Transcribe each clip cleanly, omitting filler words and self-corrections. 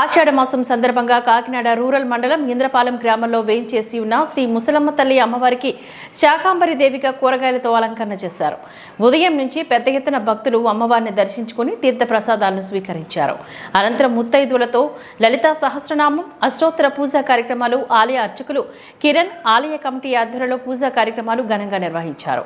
ఆషాఢ మాసం సందర్భంగా కాకినాడ రూరల్ మండలం ఇంద్రపాలెం గ్రామంలో వేయించేసి ఉన్న శ్రీ ముసలమ్మ తల్లి అమ్మవారికి శాకాంబరి దేవిగా కూరగాయలతో అలంకరణ చేశారు. ఉదయం నుంచి పెద్ద ఎత్తున భక్తులు అమ్మవారిని దర్శించుకుని తీర్థ ప్రసాదాలను స్వీకరించారు. అనంతరం ముత్తైదువులతో లలితా సహస్రనామం, అష్టోత్తర పూజా కార్యక్రమాలు ఆలయ అర్చకులు కిరణ్, ఆలయ కమిటీ ఆధ్వర్యంలో పూజా కార్యక్రమాలు ఘనంగా నిర్వహించారు.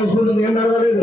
తీసుకుంటుంది ఏం పర్వాలేదు.